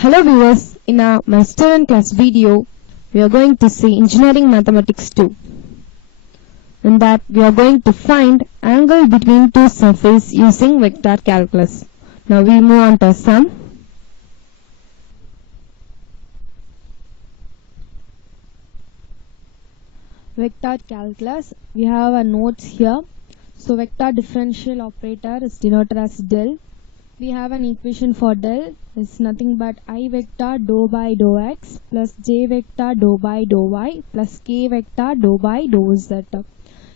Hello viewers, in our master and class video, we are going to see Engineering Mathematics 2. In that, we are going to find angle between two surfaces using vector calculus. Now we move on to sum. Vector calculus, we have a notes here. So vector differential operator is denoted as del. We have an equation for del. It's nothing but I vector dou by dou x plus j vector dou by dou y plus k vector dou by dou z.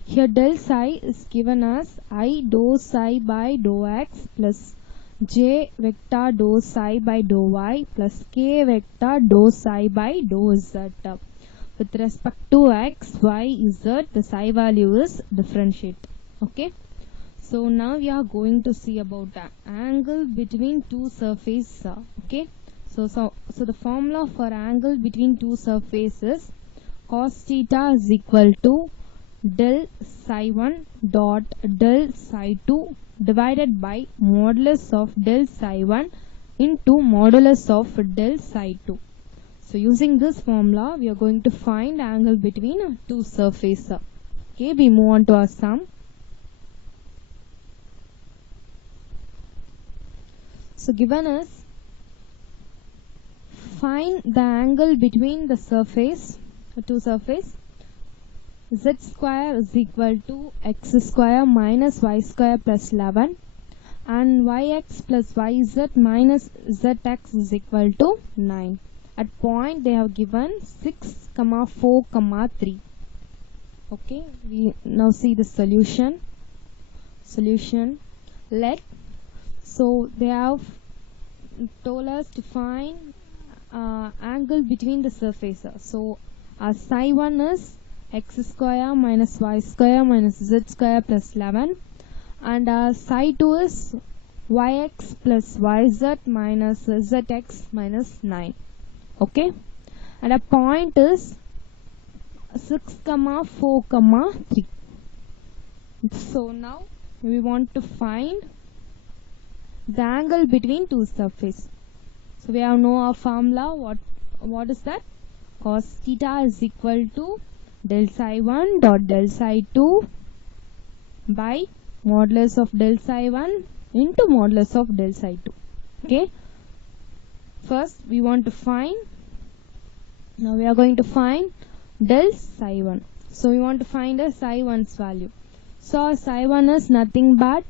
Here del psi is given as I dou psi by dou x plus j vector dou psi by dou y plus k vector dou psi by dou z. With respect to x, y, z, the psi value is differentiate. Okay. So now we are going to see about the angle between two surfaces. Okay. So the formula for angle between two surfaces, cos theta is equal to del psi 1 dot del psi 2 divided by modulus of del psi 1 into modulus of del psi 2. So using this formula, we are going to find angle between two surfaces. Okay, we move on to our sum. So given is find the angle between the two surfaces. Z square is equal to x square minus y square plus 11 and yx plus yz minus zx is equal to 9. At point they have given 6, 4, 3. Okay, we now see the solution. Let so they have told us to find angle between the surfaces. So our psi 1 is x square minus y square minus z square plus 11 and our psi 2 is yx plus yz minus zx minus 9. Okay, and a point is 6, 4, 3. So now we want to find the angle between two surfaces. So we have know our formula. What is that? Cos theta is equal to del psi 1 dot del psi 2 by modulus of del psi 1 into modulus of del psi 2. Okay. First we want to find. Now we are going to find del psi 1. So we want to find a psi 1's value. So psi 1 is nothing but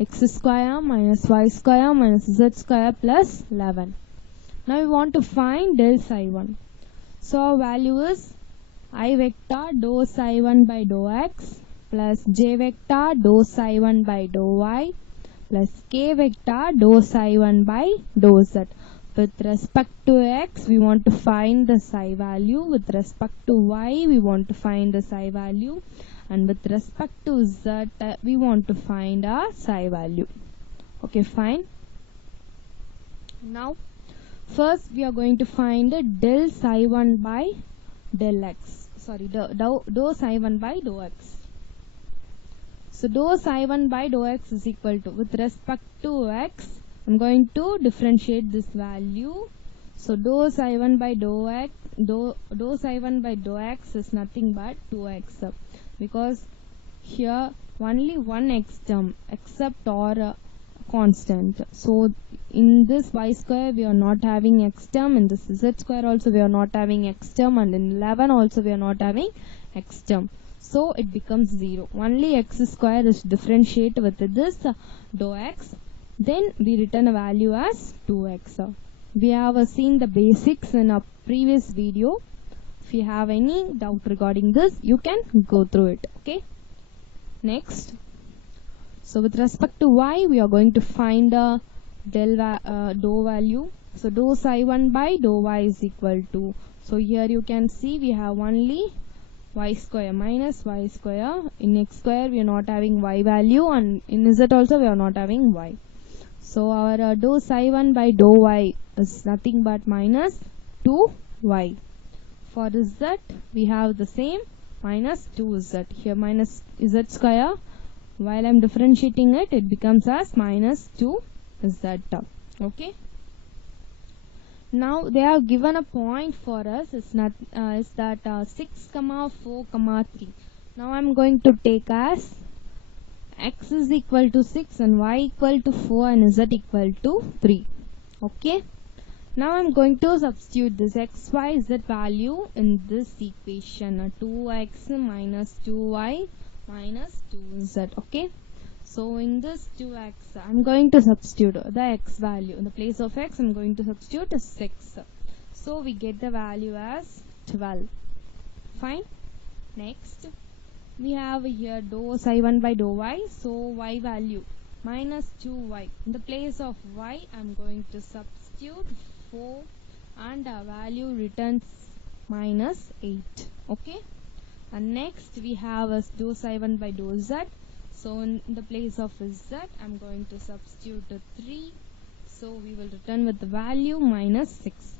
x square minus y square minus z square plus 11. Now we want to find del psi 1. So our value is I vector dou psi 1 by dou x plus j vector dou psi 1 by dou y plus k vector dou psi 1 by dou z. With respect to x, we want to find the psi value. With respect to y, we want to find the psi value. And with respect to z, we want to find our psi value. Okay, fine. Now, first we are going to find the del psi 1 by del x. Sorry, dou psi 1 by dou x. So, dou psi 1 by dou x is equal to, with respect to x, I'm going to differentiate this value. So, dou psi 1 by dou x, dou psi 1 by dou x is nothing but 2x. Because here only one x term except or constant. So in this y square we are not having x term, in this z square also we are not having x term, and in 11 also we are not having x term. So it becomes 0. Only x square is differentiate with this dou x. Then we return a value as 2x. We have seen the basics in our previous video. If you have any doubt regarding this, you can go through it. Okay. Next. So with respect to y, we are going to find the dou value. So dou psi 1 by dou y is equal to. So here you can see we have only y square minus y square. In x square we are not having y value, and in z also we are not having y. So our dou psi 1 by dou y is nothing but minus 2y. For z, we have the same minus 2z. Here minus z square. While I am differentiating it, it becomes as minus 2z. Okay. Now they have given a point for us is that 6 comma 4 comma 3. Now I'm going to take as x is equal to 6 and y equal to 4 and z equal to 3. Okay. Now I'm going to substitute this x, y, z value in this equation. 2x minus 2y minus 2z. Okay. So in this 2x, I'm going to substitute the x value. In the place of x, I'm going to substitute 6. So we get the value as 12. Fine. Next, we have here dou psi 1 by dou y. So y value minus 2y. In the place of y, I'm going to substitute 4 and our value returns minus 8. Okay. And next we have as dou psi 1 by dou z. So in the place of z, I'm going to substitute 3. So we will return with the value minus 6.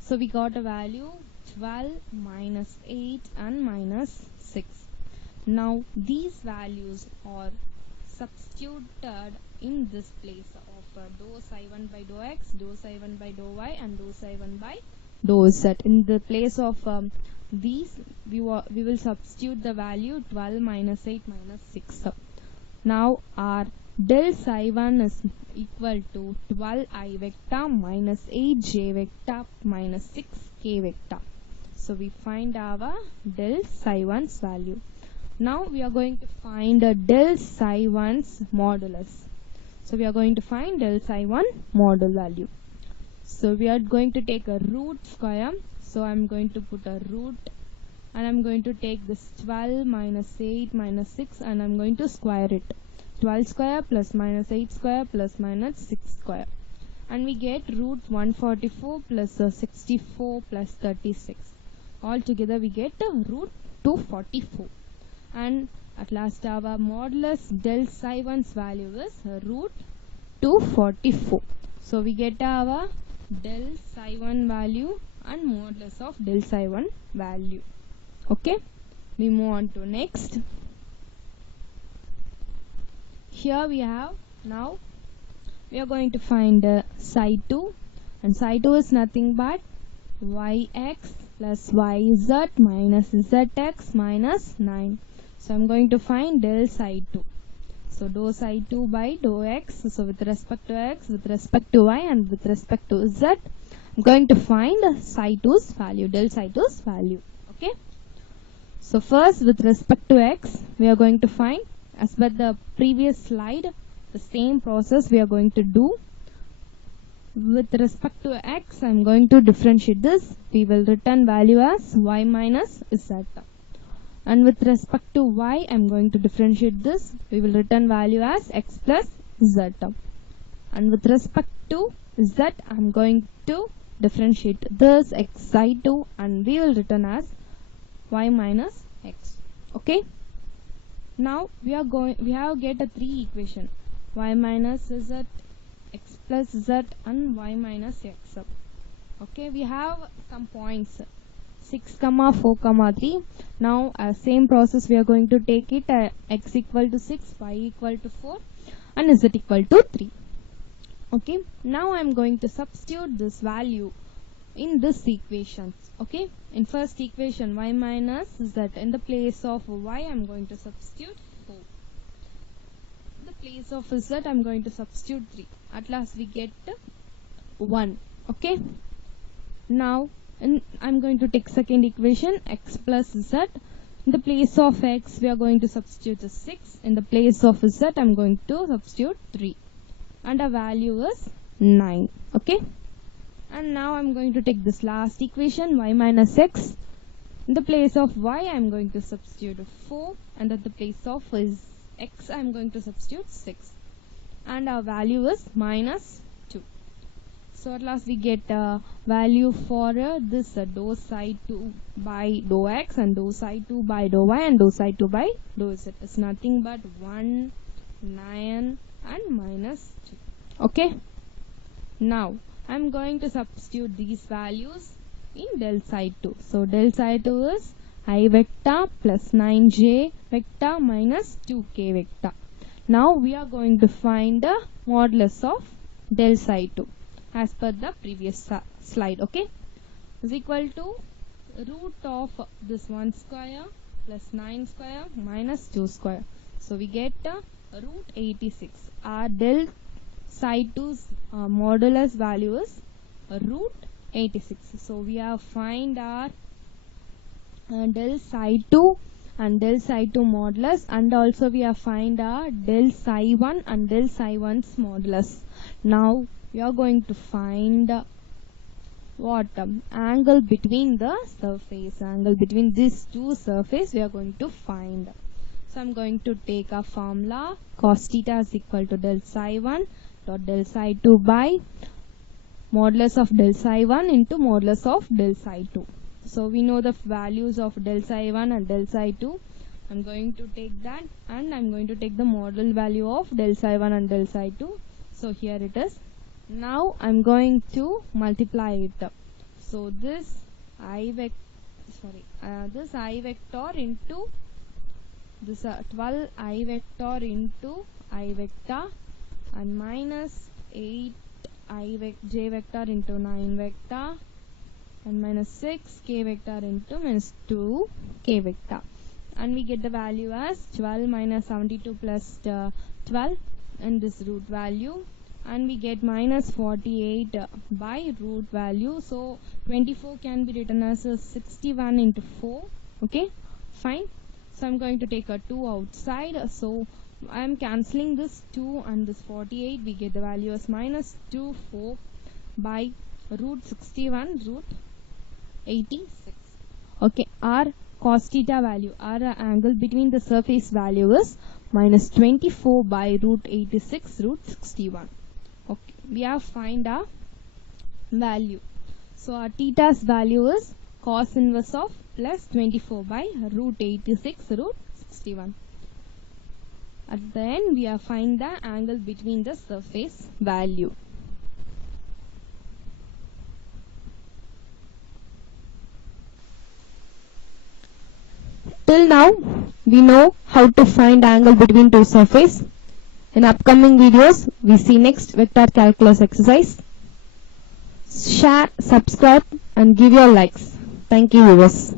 So we got a value 12 minus 8 and minus 6. Now these values are substituted in this place of dou psi 1 by dou x, dou psi 1 by dou y and dou psi 1 by dou z. In the place of these, we will substitute the value 12 minus 8 minus 6. Now our del psi 1 is equal to 12i vector minus 8j vector minus 6k vector. So we find our del psi 1's value. Now we are going to find a del psi 1's modulus. So we are going to find del psi 1 module value. So we are going to take a root square. So I'm going to put a root and I'm going to take this 12 minus 8 minus 6 and I'm going to square it. 12 square plus minus 8 square plus minus 6 square. And we get root 144 plus 64 plus 36. Altogether we get root 244. And at last our modulus del psi 1's value is root 244. So we get our del psi 1 value and modulus of del psi 1 value. Okay, we move on to next. Here we have, now we are going to find psi 2, and psi 2 is nothing but yx plus yz minus zx minus 9. So I'm going to find del psi 2. So dou psi 2 by dou x. So with respect to x, with respect to y and with respect to z, I'm going to find psi 2's value, del psi 2's value. Okay. So first with respect to x, we are going to find, as per the previous slide, the same process we are going to do. With respect to x, I am going to differentiate this. We will return value as y minus z. And with respect to y, I am going to differentiate this. We will return value as x plus z. And with respect to z, I am going to differentiate this xi2 and we will return as y minus x. Okay. Now we have get a 3 equation, y minus z, x plus z and y minus x. Okay, we have some points 6 comma 4 comma 3. Now same process we are going to take it, x equal to 6, y equal to 4 and z equal to 3. Okay, now I am going to substitute this value in this equations. Okay, in first equation y minus z, in the place of y I am going to substitute 4. In the place of z I am going to substitute 3. At last we get 1. Okay, now I'm going to take second equation, x plus z. In the place of x we are going to substitute 6. In the place of z I'm going to substitute 3 and our value is 9. Okay, and now I'm going to take this last equation, y minus x. In the place of y I am going to substitute 4 and at the place of x I am going to substitute 6 and our value is minus 2. So at last we get value for this dou psi 2 by dou x and dou psi 2 by dou y and dou psi 2 by dou z. It's nothing but 1, 9 and minus 2. Okay, now I'm going to substitute these values in del psi 2. So del psi 2 is I vector plus 9j vector minus 2k vector. Now we are going to find the modulus of del psi 2. as per the previous slide. Okay, is equal to root of this 1 square plus 9 square minus 2 square. So we get root 86. Our del psi 2's modulus value is root 86. So we have find our del psi 2 and del psi 2 modulus, and also we have find our del psi 1 and del psi 1's modulus. Now we are going to find what angle between the surface, angle between these two surface we are going to find. So I'm going to take a formula cos theta is equal to del psi 1 dot del psi 2 by modulus of del psi 1 into modulus of del psi 2. So we know the values of del psi 1 and del psi 2. I'm going to take that and I'm going to take the model value of del psi 1 and del psi 2. So here it is. Now I'm going to multiply it. So this I vector into this 12 I vector into I vector and minus 8 j vector into 9 vector and minus 6 k vector into minus 2 k vector, and we get the value as 12 minus 72 plus 12 and this root value, and we get minus 48 by root value. So 24 can be written as 61 into 4. Okay, fine. So I'm going to take a 2 outside, so I'm cancelling this 2 and this 48. We get the value as minus 24 by root 61 root 86. Okay, our cos theta value, our angle between the surface value is minus 24 by root 86 root 61. Okay, we have find our value. So our theta's value is cos inverse of plus 24 by root 86 root 61. At the end we have find the angle between the surface value. Till now we know how to find angle between two surfaces. In upcoming videos we see next vector calculus exercise. Share, subscribe and give your likes. Thank you viewers.